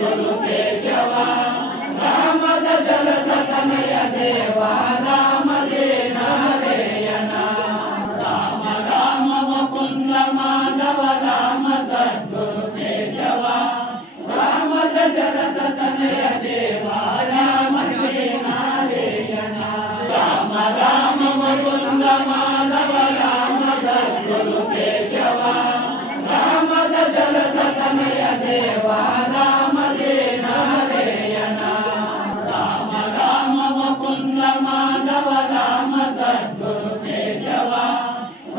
Sadhguru Keshwa Ram Dasharath Tanay Deva Ram Deen हरेयना Ram Ram Mukund Madhav Ram Sadhguru Keshwa Ram Dasharath Tanay Deva Ram Deen हरेयना Ram Ram Mukund Madhav Ram Sadhguru Keshwa Ram Dasharath Tanay Deva Ram Deen हरेयना Ram Ram Mukund Madhav Ram Sadhguru Keshwa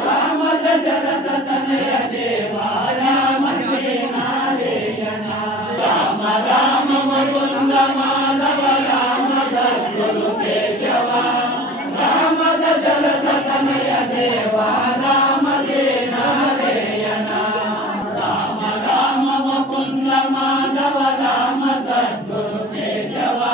Ram Dasharath Tanay Deva Ram Deen हरेयना Ram Ram Mukund Madhav Ram Sadhguru Keshwa Ram Dasharath Tanay Deva Ram Deen हरेयना Ram Ram Mukund Madhav Ram Sadhguru Keshwa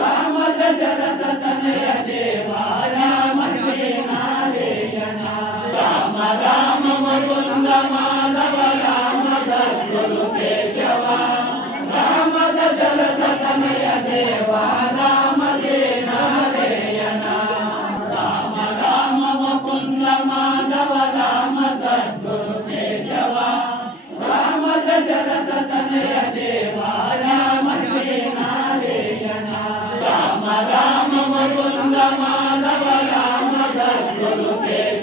Ram Dasharath Tanay Deva Ram Deen हरेयना Ram Ram Mukund Madhav Ram Sadhguru Keshwa Ram Dasharath Tanay Deva Ram Deen हरेयना Ram Ram Mukund Madhav Ram Sadhguru Keshwa Ram Dasharath Tanay Deva Ram Deen हरेयना Ram Ram Mukund Madhav Ram Sadhguru Keshwa